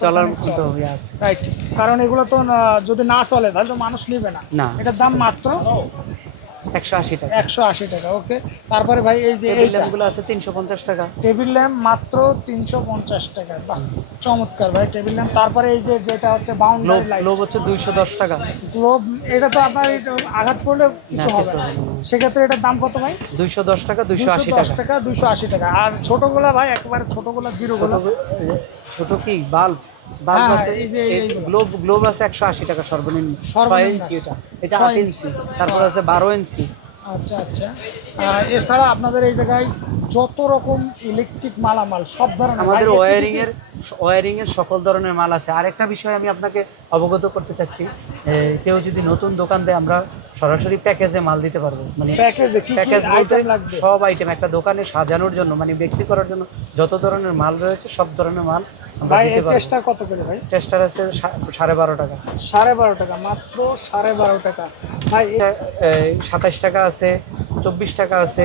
চলার মতো হয়ে আছে। রাইট কারণ এগুলো তো যদি না চলে তাহলে তো মানুষ নেবে না। না। এটার দাম মাত্র একশো আশি টাকা। একশো আশি টাকা ওকে। তারপরে ভাই এই যে টেবিল ল্যাম্পগুলো আছে তিনশো পঞ্চাশ টাকা। টেবিল ল্যাম্প মাত্র তিনশো পঞ্চাশ টাকা। বাহ চমৎকার ভাই টেবিল ল্যাম্প। তারপরে এই যে যেটা হচ্ছে বাউন্ডারি লাইট গ্লোব হচ্ছে দুইশো দশ টাকা। গ্লোব এটা তো আপনার আঘাত পড়লে কিছু হবে না। সেক্ষেত্রে এটার দাম কত ভাই? দুইশো দশ টাকা দুইশো আশি দশ টাকা দুশো আশি টাকা। আর ছোটগুলা ভাই একেবারে ছোটগুলা জিরো ছোট কি বাল্ব? বাল্ব হ্যাঁ, আছে এই যে এইগুলো। গ্লোব গ্লোব আছে একশো আশি টাকা সর্বনিম্ন ছয় ইঞ্চি এটা এটা আট ইঞ্চি। ইঞ্চি তারপর আছে বারো ইঞ্চি আচ্ছা আচ্ছা এছাড়া আপনাদের এই জায়গায় যত রকম ইলেকট্রিক মালামাল সব ধরনের আমাদের ভাই, AC, ওয়ারিং এর ওয়ারিং এর সকল ধরনের মাল আছে আরেকটা বিষয় আমি আপনাকে অবগত করতে চাচ্ছি কেউ যদি নতুন দোকান দেয় আমরা সরাসরি প্যাকেজে মাল দিতে পারব। মানে প্যাকেজে কি প্যাকেজ আইটেম লাগবে? সব আইটেম একটা দোকানে সাজানোর জন্য মানে বিক্রি করার জন্য যত ধরনের মাল রয়েছে সব ধরনের মাল ভাই টেস্টার কত করে ভাই? টেস্টার আছে সাড়ে বারো টাকা। সাড়ে বারো টাকা মাত্র সাড়ে বারো টাকা। ভাই সাতাশ টাকা আছে চব্বিশ টাকা আছে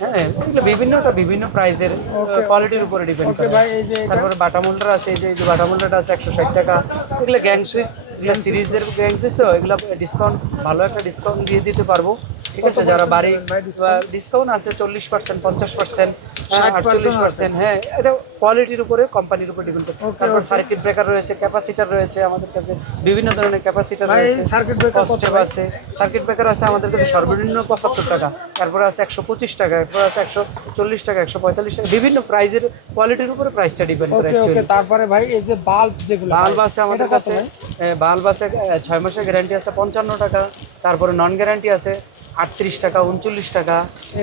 হ্যাঁ এগুলো বিভিন্নটা বিভিন্ন প্রাইসের কোয়ালিটির উপরে ডিপেন্ড করে। তারপরে বাটা মোল্ডার আছে যে যে বাটা মোল্ডারটা আছে একশো ষাট টাকা। এগুলো গ্যাং সুইচ এগুলো সিরিজের গ্যাং সুইচ তো এগুলো ডিসকাউন্ট ভালো একটা ডিসকাউন্ট দিয়ে দিতে পারব। ঠিক আছে যারা বাড়ি ডিসকাউন্ট আছে চল্লিশ পার্সেন্ট পঞ্চাশ পার্সেন্ট আটচল্লিশ পার্সেন্ট হ্যাঁ এটা কোয়ালিটির উপরে কোম্পানির উপর ডিপেন্ড করে তারপর সার্কিট ব্রেকার রয়েছে ক্যাপাসিটার রয়েছে আমাদের কাছে বিভিন্ন ধরনের ক্যাপাসিটার রয়েছে? আছে। সার্কিট ব্রেকার আছে আমাদের কাছে সর্বনিম্ন পঁচাত্তর টাকা তারপরে আছে একশো পঁচিশ টাকা এরপর আছে একশো চল্লিশ টাকা একশো পঁয়তাল্লিশ টাকা বিভিন্ন প্রাইজের কোয়ালিটির উপরে প্রাইসটা ডিপেন্ড করে। তারপরে ভাই এই যে বাল্ব যেগুলো বাল্ব আছে আমাদের কাছে বাল্ব আছে ছয় মাসের গ্যারান্টি আছে পঞ্চান্ন টাকা তারপরে নন গ্যারান্টি আছে আটত্রিশ টাকা উনচল্লিশ টাকা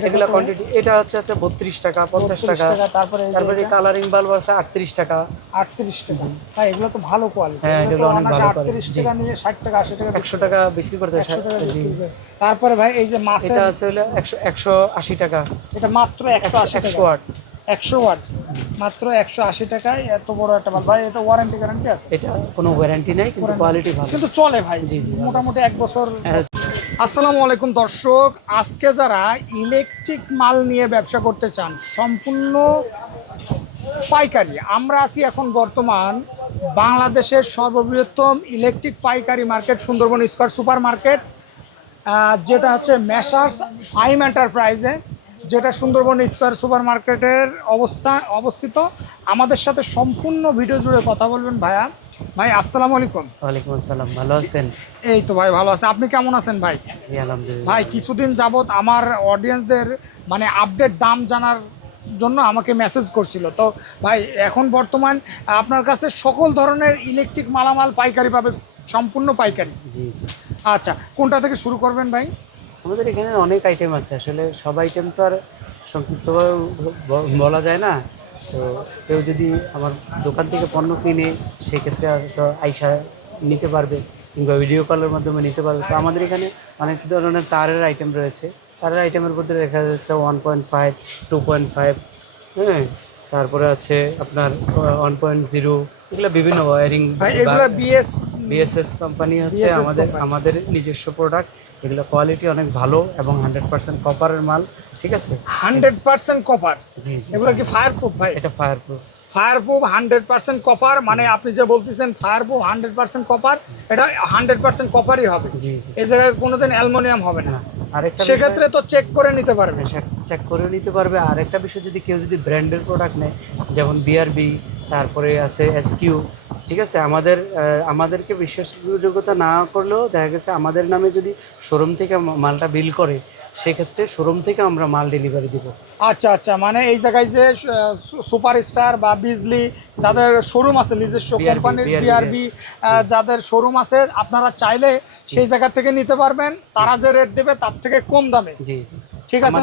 এগুলা কোয়ান্টিটি এটা হচ্ছে হচ্ছে বত্রিশ টাকা পঞ্চাশ টাকা। তারপরে তারপরে কালারিং বাল্ব আছে আটত্রিশ টাকা। আটত্রিশ টাকা। হ্যাঁ এগুলো তো ভালো কোয়ালিটি হ্যাঁ, এগুলো অনেক ভালো আটত্রিশ টাকা নিয়ে ষাট টাকা আশি টাকা একশো টাকা বিক্রি করতে। তারপরে ভাই এই যে মাছের এটা আছে হলো একশো একশো আশি টাকা। এটা মাত্র একশো একশো আট। একশো ওয়াট। মাত্র একশো আশি টাকায় এত বড় একটা মাল। ভাই এটা ওয়ারেন্টি গ্যারান্টি আছে? এটা কোনো ওয়ারেন্টি নেই কিন্তু কোয়ালিটি ভালো। কিন্তু চলে ভাই। জি, জি, মোটামুটি এক বছর। হ্যাঁ, আসসালামু আলাইকুম দর্শক। আজকে যারা ইলেকট্রিক মাল নিয়ে ব্যবসা করতে চান সম্পূর্ণ পাইকারি। আমরা আছি এখন বর্তমান বাংলাদেশের সর্ববৃহত্তম ইলেকট্রিক পাইকারি market Sundarban square super market যেটা হচ্ছে মেসার্স ফাইম এন্টারপ্রাইজে যেটা সুন্দরবন স্কোয়ার সুপার মার্কেটের অবস্থা অবস্থিত। আমাদের সাথে সম্পূর্ণ ভিডিও জুড়ে কথা বলবেন ভাইয়া। ভাই আসসালামু আলাইকুম। ওয়ালাইকুম আসসালাম ভালো আছেন? এই তো ভাই ভালো আছে। আপনি কেমন আছেন ভাই? আলহামদুলিল্লাহ। ভাই কিছুদিন যাবত আমার অডিয়েন্সদের মানে আপডেট দাম জানার জন্য আমাকে মেসেজ করছিল। তো ভাই এখন বর্তমান আপনার কাছে সকল ধরনের ইলেকট্রিক মালামাল পাইকারি পাবে সম্পূর্ণ পাইকারি। আচ্ছা কোনটা থেকে শুরু করবেন ভাই? আমাদের এখানে অনেক আইটেম আছে। আসলে সব আইটেম তো আর সংক্ষিপ্তভাবে বলা যায় না। তো কেউ যদি আমার দোকান থেকে পণ্য কিনে, সেক্ষেত্রে আর তো আইসা নিতে পারবে কিংবা ভিডিও কলের মাধ্যমে নিতে পারবে। তো আমাদের এখানে অনেক ধরনের তারের আইটেম রয়েছে। তারের আইটেমের মধ্যে দেখা যাচ্ছে one point five two point five হ্যাঁ? তারপরে আছে আপনার ওয়ান পয়েন্ট জিরো এগুলো বিভিন্ন ওয়ারিং বিএস বিএসএস কোম্পানি হচ্ছে আমাদের আমাদের নিজস্ব প্রোডাক্ট এগুলো কোয়ালিটি অনেক ভালো এবং হান্ড্রেড পার্সেন্ট কপারের মাল ঠিক আছে? হান্ড্রেড পার্সেন্ট কপার জি জি। এগুলো কি ফায়ার প্রুফ ভাই? এটা fire proof fire proof hundred percent copper মানে আপনি যে বলতেছেন fire proof hundred percent copper এটা হান্ড্রেড পার্সেন্ট কপারই হবে। জি জি। এই জায়গায় কোনোদিন অ্যালমোনিয়াম হবে না। আরেকটা সেক্ষেত্রে তো চেক করে নিতে পারবে চেক করে নিতে পারবে। আর একটা বিষয় যদি কেউ যদি ব্র্যান্ডের প্রোডাক্ট নেয় যেমন বিআরবি তারপরে আছে এসকিউ ঠিক আছে? আমাদের আমাদেরকে বিশ্বাসযোগ্যতা না করলেও দেখা গেছে আমাদের নামে যদি শোরুম থেকে মালটা বিল করে সেক্ষেত্রে শোরুম থেকে আমরা মাল ডেলিভারি দিব। আচ্ছা আচ্ছা মানে এই জায়গায় যে সুপার স্টার বা বিজলি যাদের শোরুম আছে নিজস্ব কোম্পানির বিআরবি যাদের শোরুম আছে আপনারা চাইলে সেই জায়গা থেকে নিতে পারবেন। তারা যে রেট দেবে তার থেকে কম দামে। জি জি। ঠিক আছে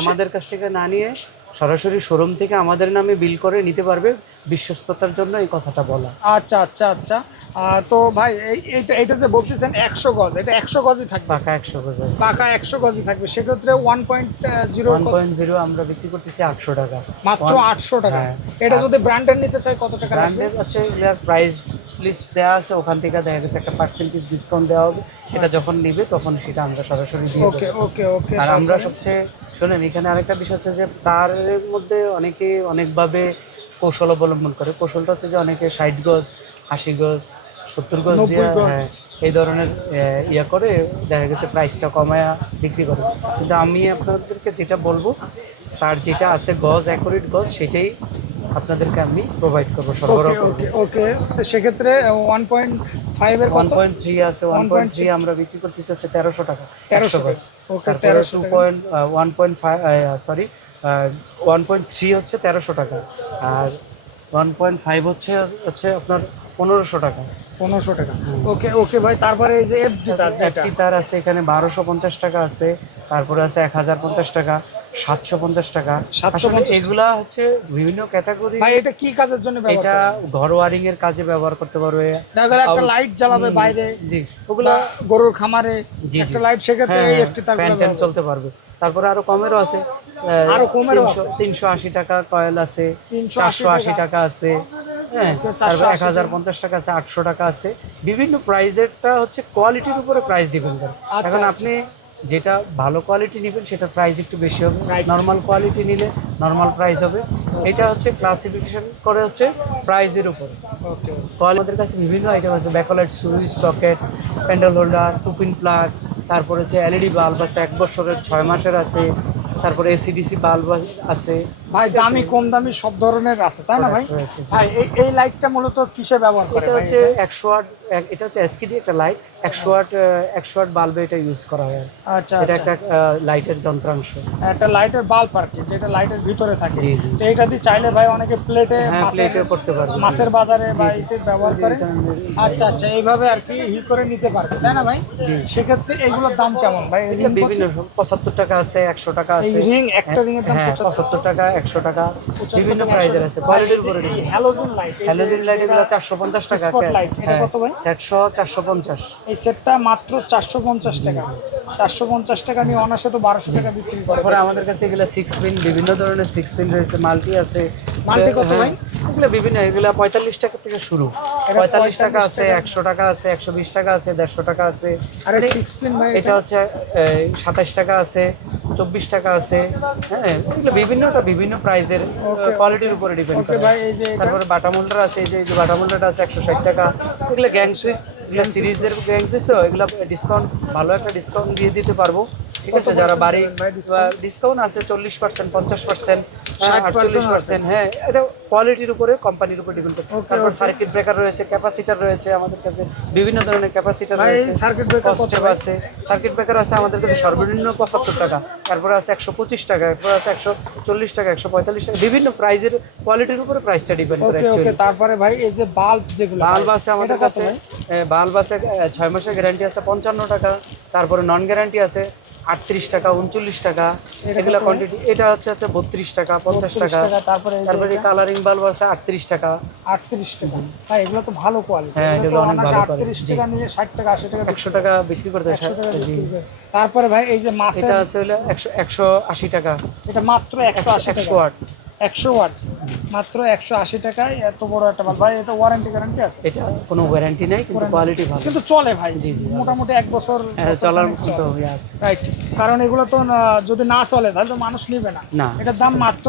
আমাদের কাছ থেকে না নিয়ে সরাসরি শোরুম থেকে আমাদের নামে বিল করে নিতে পারবে বিশ্বস্ততার জন্য এই কথাটা বলা। আচ্ছা আচ্ছা আচ্ছা। তো ভাই এইটা এটা যে বলতেছেন একশো গজ এটা একশো গজই থাকবে? পাকা একশো গজ আছে। পাকা একশো গজই থাকবে। সেক্ষেত্রে one point zero one point zero আমরা বিক্রি করতেছি আটশো টাকা। মাত্র আটশো টাকা। হ্যাঁ। এটা যদি ব্র্যান্ডের নিতে চাই কত টাকা লাগবে? ব্র্যান্ডের আছে প্রাইস লিস্ট দেওয়া আছে ওখান থেকে দেখা গেছে একটা পার্সেন্টেজ ডিসকাউন্ট দেওয়া হবে। এটা যখন নিবে তখন সেটা আমরা সরাসরি দিয়ে ওকে ওকে ওকে আর আমরা সবচেয়ে শোনেন এখানে আরেকটা বিষয় হচ্ছে যে তার মধ্যে অনেকে অনেকভাবে কৌশল অবলম্বন করে। কৌশলটা হচ্ছে যে অনেকে ষাট গজ আশি গজ সত্তর গজ দিয়ে হ্যাঁ, এই ধরনের ইয়া করে দেখা গেছে প্রাইসটা কমায়া বিক্রি করে। কিন্তু আমি আপনাদেরকে যেটা বলব তার যেটা আছে গজ অ্যাকুরেট গজ সেটাই আপনাদেরকে আমি প্রোভাইড করব সরবরাহ ওকে ওকে তো সেক্ষেত্রে ওয়ান পয়েন্ট ফাইভ এর ওয়ান পয়েন্ট থ্রি আছে ওয়ান পয়েন্ট থ্রি আমরা বিক্রি করতেছি হচ্ছে তেরোশো টাকা 1300 গজ ওকে, তারপরে 1300 টু টাকা। Point one point five sorry one point three হচ্ছে তেরোশো টাকা আর ওয়ান পয়েন্ট ফাইভ হচ্ছে হচ্ছে আপনার পনেরোশো টাকা। পনেরোশো টাকা। ওকে ওকে ভাই তারপরে এই যে একটি তার আছে এখানে বারোশো পঞ্চাশ টাকা আছে তারপরে আছে এক হাজার পঞ্চাশ টাকা সাতশো পঞ্চাশ টাকা। 750 আসলে এগুলা হচ্ছে বিভিন্ন ক্যাটাগরি। ভাই এটা কি কাজের জন্য এটা করেন? ঘর ওয়ারিং এর কাজে ব্যবহার করতে পারবে। একটা লাইট জ্বালাবে বাইরে জি। ওগুলা গরুর খামারে একটা লাইট সেক্ষেত্রে ফ্যান চলতে পারবে। তারপরে আরও কমেরও আছে। আরও কমেরও তিনশো আশি টাকা কয়েল আছে চারশো আশি টাকা। আছে। হ্যাঁ তারপর 480 এক হাজার পঞ্চাশ টাকা আছে আটশো টাকা আছে। বিভিন্ন প্রাইজেরটা হচ্ছে কোয়ালিটির উপরে প্রাইস ডিপেন্ড করে। আচ্ছা, এখন আপনি যেটা ভালো কোয়ালিটি নেবেন সেটা প্রাইস একটু বেশি হবে। নর্মাল কোয়ালিটি নিলে নর্মাল প্রাইস হবে। এটা হচ্ছে ক্লাসিফিকেশন করে হচ্ছে প্রাইজের উপর। আমাদের কাছে বিভিন্ন আইটেম আছে। Backlight switch socket pendant holder two pin plug তারপরে হচ্ছে এলইডি বাল্ব আছে এক বছরের ছয় মাসের আছে। তারপরে এসিডিসি বাল্ব আছে। ভাই দামি কম দামি সব ধরনের আছে তাই না ভাই? ভাই এই লাইটটা মূলত কিসে ব্যবহার করে এটা হচ্ছে একশো ওয়াট এটা হচ্ছে এসকিডি একটা লাইট একশো ওয়াট একশো ওয়াট বাল্বে এটা ইউজ করা হয় আচ্ছা এটা আচ্ছা। একটা লাইটের যন্ত্রাংশ। একটা লাইটের বাল্ব আর কি যেটা লাইটের ভিতরে থাকে। তো এইটা দিয়ে চাইলে ভাই অনেকে প্লেটে হ্যাঁ প্লেটে করতে পারবে মাছের বাজারে বা এতে ব্যবহার করে। আচ্ছা আচ্ছা এইভাবে আর কি ই করে নিতে পারবে তাই না ভাই? সেক্ষেত্রে এগুলোর দাম কেমন ভাই? বিভিন্ন পঁচাত্তর টাকা আছে একশো টাকা এই আছে ring, একটা ring এর দাম হ্যাঁ 75 পঁচাত্তর টাকা একশো টাকা। বিভিন্ন প্রাইজের আছে। কোয়ালিটির উপরে হ্যালোজেন লাইট হ্যালোজেন লাইট এগুলো চারশো পঞ্চাশ টাকা হ্যাঁ, এটা কত ভাই? সেটশো চারশো পঞ্চাশ। এই সেটটা মাত্র চারশো পঞ্চাশ টাকা। চারশো পঞ্চাশ টাকা নিয়ে তো বারোশো টাকা বিক্রি করে। তারপরে আমাদের কাছে এগুলো সিক্স পিন বিভিন্ন ধরনের সিক্স পিন রয়েছে মাল্টি আছে। Multi কত হ্যাঁ, ভাই? এগুলো বিভিন্ন এগুলো পঁয়তাল্লিশ টাকা থেকে শুরু। পঁয়তাল্লিশ টাকা আছে একশো টাকা আছে একশো বিশ টাকা আছে দেড়শো টাকা আছে। আরে মানে সিক্স পিন ভাই এটা হচ্ছে সাতাশ টাকা আছে চব্বিশ টাকা আছে। হ্যাঁ এগুলো বিভিন্নটা বিভিন্ন প্রাইজের কোয়ালিটির উপরে ডিপেন্ড করে। তারপর বাটা মোল্ডার আছে এই যে এই যে বাটা মোল্ডারটা আছে একশো ষাট টাকা। এগুলো গ্যাং সুইচ এগুলো সিরিজের গ্যাং সুইচ তো এগুলো ডিসকাউন্ট ভালো একটা ডিসকাউন্ট দিয়ে দিতে পারব। ঠিক আছে যারা বাড়ি ডিসকাউন্ট আছে চল্লিশ পার্সেন্ট পঞ্চাশ পার্সেন্ট আটচল্লিশ পার্সেন্ট হ্যাঁ এটা কোয়ালিটির উপরে কোম্পানির উপর ডিপেন্ড করে তারপর সার্কিট ব্রেকার রয়েছে ক্যাপাসিটার রয়েছে আমাদের কাছে বিভিন্ন ধরনের ক্যাপাসিটার রয়েছে আছে। সার্কিট ব্রেকার আছে আমাদের কাছে সর্বনিম্ন পঁচাত্তর টাকা তারপরে আছে একশো পঁচিশ টাকা এরপর আছে একশো চল্লিশ টাকা একশো পঁয়তাল্লিশ টাকা বিভিন্ন প্রাইজের কোয়ালিটির উপরে প্রাইসটা ডিপেন্ড করে। তারপরে ভাই এই যে বাল্ব যেগুলো বাল্ব আছে আমাদের কাছে? বাল্ব আছে ছয় মাসের গ্যারান্টি আছে পঞ্চান্ন টাকা তারপরে নন গ্যারান্টি আছে আটত্রিশ টাকা উনচল্লিশ টাকা। এগুলো কোয়ান্টিটি এটা হচ্ছে হচ্ছে বত্রিশ টাকা পঞ্চাশ টাকা। তারপরে তারপরে কালারিং বাল্ব আছে আটত্রিশ টাকা। আটত্রিশ টাকা। হ্যাঁ এগুলো তো ভালো কোয়ালিটি হ্যাঁ, এগুলো অনেক ভালো আটত্রিশ টাকা নিয়ে ষাট টাকা আশি টাকা একশো টাকা বিক্রি করতে হয়। একশো টাকা। তারপরে ভাই এই যে মাছ এটা আছে হলো একশো একশো আশি টাকা। এটা মাত্র একশো আশি একশো আট। একশো ওয়াট। মাত্র একশো আশি টাকায় এত বড় একটা বাল্ব ভাই এটা ওয়ারেন্টি গ্যারান্টি আছে? এটা কোনো ওয়ারেন্টি নাই কিন্তু কোয়ালিটি ভালো। কিন্তু চলে ভাই। জি, জি, মোটামুটি এক বছর হ্যাঁ চলার মতো হয়ে আছে। রাইট কারণ এগুলো তো যদি না চলে তাহলে তো মানুষ নেবে না। এটার দাম মাত্র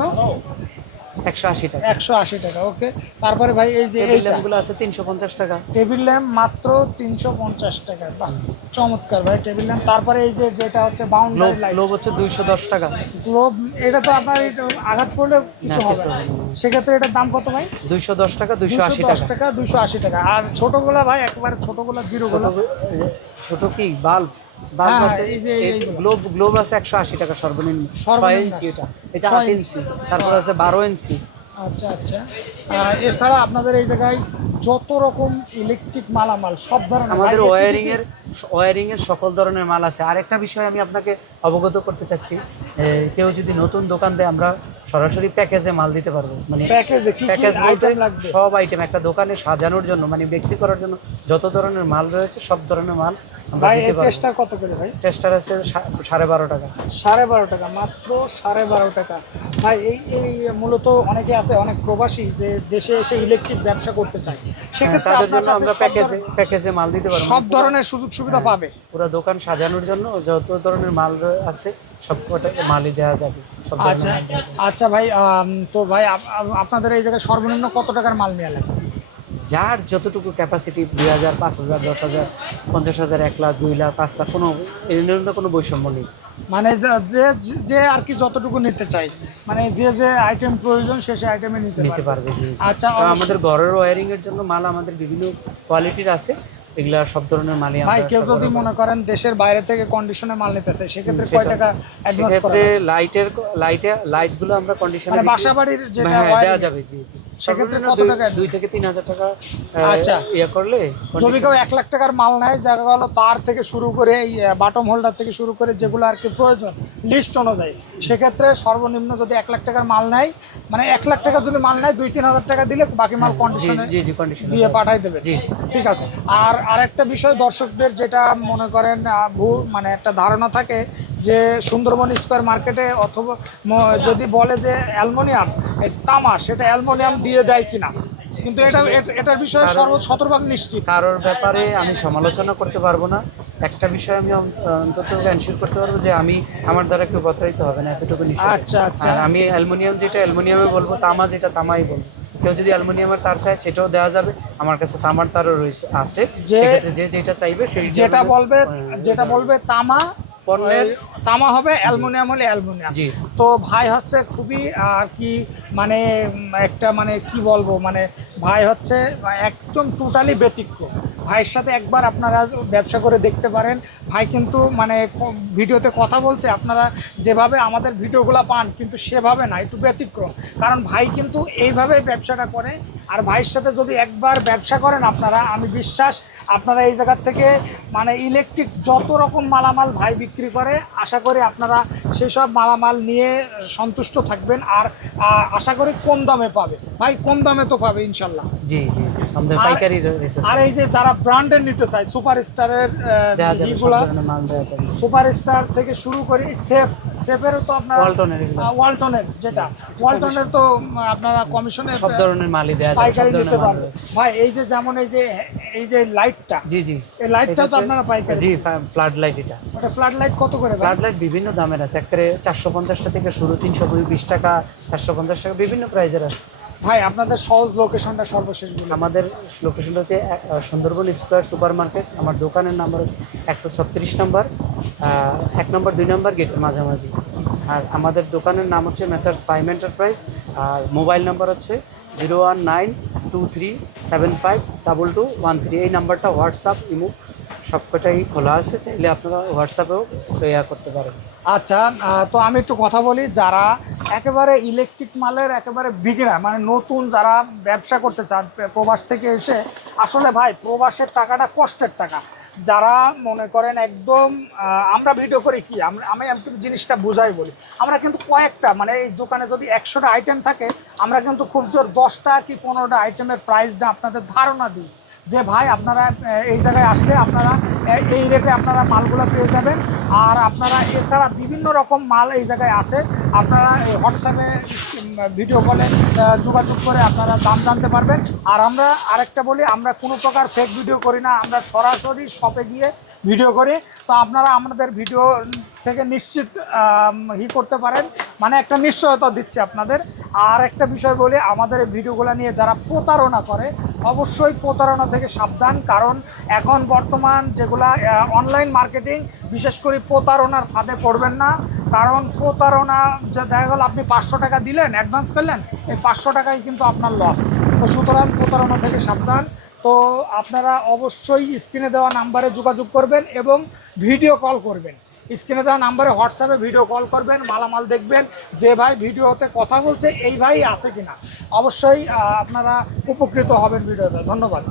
একশো আশি টাকা। একশো আশি টাকা ওকে। তারপরে ভাই এই যে টেবিল ল্যাম্পগুলো আছে তিনশো পঞ্চাশ টাকা। টেবিল ল্যাম্প মাত্র তিনশো পঞ্চাশ টাকা। বাহ চমৎকার ভাই টেবিল ল্যাম্প। তারপরে এই যে যেটা হচ্ছে বাউন্ডারি লাইট লোভ হচ্ছে দুইশো দশ টাকা। গ্লোব এটা তো আপনার আঘাত পড়লে কিছু হবে না। সেক্ষেত্রে এটার দাম কত ভাই? দুইশো দশ টাকা দুইশো আশি দশ টাকা দুশো আশি টাকা। আর ছোটগুলা ভাই একেবারে ছোটগুলা জিরো গুলো ছোট কি? বাল্ব? বাল্ব হ্যাঁ, আছে। গ্লোব গ্লোব একশো আশি টাকা সর্বনিম্ন ছয় ইঞ্চি এটা। এটা আট ইঞ্চি তারপর আছে বারো ইঞ্চি আচ্ছা আচ্ছা। এছাড়া আপনাদের এই জায়গায় যত রকম ইলেকট্রিক মালামাল সব ধরনের আমাদের এর ওয়ারিং এর সকল ধরনের মাল আছে। আরেকটা বিষয় আমি আপনাকে অবগত করতে চাচ্ছি কেউ যদি নতুন দোকান দেয় আমরা সরাসরি প্যাকেজে মাল দিতে পারব। মানে প্যাকেজে বলতে সব আইটেম একটা দোকানে সাজানোর জন্য মানে বিক্রি করার জন্য যত ধরনের মাল রয়েছে সব ধরনের মাল ভাই দিতে টেস্টার কত করে ভাই? টেস্টার আছে সাড়ে বারো টাকা। সাড়ে বারো টাকা মাত্র সাড়ে বারো টাকা। ভাই এই এই মূলত অনেকে আছে অনেক প্রবাসী যে দেশে এসে ইলেকট্রিক ব্যবসা করতে চায়। হ্যাঁ, সেক্ষেত্রে আপনার আমরা প্যাকেজে প্যাকেজে মাল দিতে পারব। সব ধরনের সুযোগ সুবিধা পাবে? পুরো দোকান সাজানোর জন্য যত ধরনের মাল আছে সব কটা মালই দেওয়া যাবে। আচ্ছা যাবে। আচ্ছা ভাই তো ভাই আপ- আপ- আপনাদের এই জায়গায় সর্বনিম্ন কত টাকার মাল নেওয়া লাগবে যার যতটুকু ক্যাপাসিটি দুই হাজার পাঁচ হাজার দশ হাজার পঞ্চাশ হাজার এক লাখ দুই লাখ পাঁচ লাখ কোনো এর কোনো বৈষম্য নেই। মানে যে- যে আর কি যতটুকু নিতে চাই মানে যে যে আইটেম প্রয়োজন সে সে আইটেমে নিতে নিতে পারবে। আচ্ছা আমাদের ঘরের ওয়ারিং এর জন্য মাল আমাদের বিভিন্ন কোয়ালিটির আছে। এগুলা সব ধরনের মালই ভাই কেউ যদি মনে করেন দেশের বাইরে থেকে কন্ডিশনে মাল নিতে চায় সেক্ষেত্রে কয় টাকা অ্যাডভান্স করা সেক্ষেত্রে লাইটের লাইটে লাইটগুলো আমরা কন্ডিশনে মানে বাসা বাড়ির যেটা হ্যাঁ দেওয়া যাবে জি জি। সেক্ষেত্রে সর্বনিম্ন কত টাকা দুই থেকে তিন হাজার টাকা আচ্ছা। ইয়ে করলে যদি কেউ এক লাখ টাকার মাল নেয় দেখা গেল তার থেকে শুরু করে বাটম হোল্ডার থেকে শুরু করে যেগুলো আর কি প্রয়োজন লিস্ট অনুযায়ী সেক্ষেত্রে সর্বনিম্ন যদি এক লাখ টাকার মাল নেয় মানে এক লাখ টাকা যদি মাল নেয় দুই তিন হাজার টাকা দিলে বাকি মাল কন্ডিশনে দিয়ে পাঠাই দেবে। ঠিক আছে আর আরেকটা বিষয় দর্শকদের যেটা মনে করেন ভুল মানে একটা ধারণা থাকে যে সুন্দরবন স্কোয়ার মার্কেটে অথবা যদি বলে যে অ্যালমোনিয়াম তামা সেটা অ্যালমোনিয়াম দিয়ে দেয় কিনা? কিন্তু এটা এটা- এটার বিষয়ে সর্ব শতভাগ নিশ্চিত। কারোর ব্যাপারে আমি সমালোচনা করতে পারব না। একটা বিষয় আমি অন্তত এনশিওর করতে পারব যে আমি আমার দ্বারা কেউ প্রতারিত হবে না এতটুকু নিশ্চয় আচ্ছা, আচ্ছা। আমি অ্যালুমিনিয়াম যেটা অ্যালুমিনিয়ামে বলব তামা যেটা তামাই বলব। কেউ যদি অ্যালুমিনিয়ামের তার চায় সেটাও দেওয়া যাবে। আমার কাছে তামার তারও রয়েছে আছে। যে যেটা চাইবে সেই যেটা বলবে যেটা বলবে তামা পণ্যের- তামা হবে অ্যালুমিনিয়াম হলে অ্যালুমিনিয়াম। জি। তো ভাই হচ্ছে খুবই আর কি মানে একটা মানে কি বলব মানে ভাই হচ্ছে একদম টোটালি ব্যতিক্রম। ভাইয়ের সাথে একবার আপনারা ব্যবসা করে দেখতে পারেন। ভাই কিন্তু মানে ভিডিওতে কথা বলছে আপনারা যেভাবে আমাদের ভিডিওগুলো পান কিন্তু সেভাবে না একটু ব্যতিক্রম। কারণ ভাই কিন্তু এইভাবে ব্যবসাটা করে আর ভাইয়ের সাথে যদি একবার ব্যবসা করেন আপনারা আমি বিশ্বাস আপনারা এই জায়গার থেকে মানে ইলেকট্রিক যত রকম মালামাল ভাই বিক্রি করে আশা করি আপনারা সেই সব মালামাল নিয়ে সন্তুষ্ট থাকবেন আর আশা করি কম দামে পাবে। ভাই কম দামে তো পাবে ইনশাল্লাহ। জি জি আর- এই যে যারা ব্র্যান্ডের নিতে চায় সুপার স্টারের ইগুলা সুপার স্টার থেকে শুরু করে সেফ সেফেরও তো আপনার ওয়ালটনের ওয়ালটনের যেটা। ওয়ালটনের তো আপনারা কমিশনে সব ধরনের মালই পাইকারি নিতে পারবে ভাই এই যে যেমন এই যে এই যে লাইটটা জি জি। এই লাইটটা তো আপনারা পাইকারি। জি ফ্লাড লাইট এটা। ওটা ফ্ল্যাট লাইট কত করে ফ্লাড লাইট বিভিন্ন দামের আছে। একেবারে চারশো পঞ্চাশটা থেকে শুরু তিনশো বিশ টাকা চারশো পঞ্চাশ টাকা বিভিন্ন প্রাইজের আছে। ভাই আপনাদের সহজ লোকেশনটা সর্বশেষ বলুন আমাদের লোকেশন হচ্ছে সুন্দরবন স্কোয়ার সুপার মার্কেট আমার দোকানের নাম্বার হচ্ছে একশো ছত্রিশ নম্বর এক নম্বর দুই নম্বর গেটের মাঝামাঝি। আর আমাদের দোকানের নাম হচ্ছে মেসার্স ফাইভ এন্টারপ্রাইজ আর মোবাইল নাম্বার হচ্ছে zero one nine two three seven five double two one three এই নাম্বারটা হোয়াটসঅ্যাপ ইমু সবকটাই খোলা আছে, চাইলে আপনারা হোয়াটসঅ্যাপেও ইয়া করতে পারেন। আচ্ছা তো আমি একটু কথা বলি, যারা একেবারে ইলেকট্রিক মালের একেবারে বিগিনার মানে নতুন যারা ব্যবসা করতে চান, প্রবাস থেকে এসে, আসলে ভাই, প্রবাসের টাকাটা কষ্টের টাকা। যারা মনে করেন একদম আমরা ভিডিও করি কি? আমরা আমি একটু জিনিসটা বুঝাই বলি। আমরা কিন্তু কয়েকটা মানে এই দোকানে যদি একশোটা আইটেম থাকে, আমরা কিন্তু খুব জোর দশটা কি পনেরোটা আইটেমের প্রাইসটা আপনাদের ধারণা দিই। যে ভাই, আপনারা এই জায়গায় আসলে আপনারা এই রেটে আপনারা মালগুলো পেয়ে যাবেন। আর আপনারা এছাড়া বিভিন্ন রকম মাল এই জায়গায় আছে। আপনারা হোয়াটসঅ্যাপে ভিডিও কলে যোগাযোগ করে আপনারা দাম জানতে পারবেন। আর আমরা আরেকটা বলি, আমরা কোনো প্রকার ফেক ভিডিও করি না, আমরা সরাসরি শপে গিয়ে ভিডিও করি। তো আপনারা আমাদের ভিডিও থেকে নিশ্চিত ই করতে পারেন। মানে একটা নিশ্চয়তা দিচ্ছি আপনাদের। আর একটা বিষয় বলি, আমাদের এই ভিডিওগুলো নিয়ে যারা প্রতারণা করে, অবশ্যই প্রতারণা থেকে সাবধান। কারণ এখন বর্তমান যেগুলা অনলাইন মার্কেটিং বিশেষ করে প্রতারণার ফাঁদে পড়বেন না। কারণ প্রতারণা, যে দেখা গেল আপনি পাঁচশো টাকা দিলেন অ্যাডভান্স করলেন, এই পাঁচশো টাকাই কিন্তু আপনার লস তো সুতরাং প্রতারণা থেকে সাবধান। তো আপনারা অবশ্যই স্ক্রিনে দেওয়া নাম্বারে যোগাযোগ করবেন এবং ভিডিও কল করবেন। স্ক্রিনে দেওয়া নাম্বারে হোয়াটসঅ্যাপে ভিডিও কল করবেন, মালামাল দেখবেন, যে ভাই ভিডিওতে কথা বলছে, এই ভাই আছে কিনা। অবশ্যই আপনারা উপকৃত হবেন ভিডিওতে ধন্যবাদ।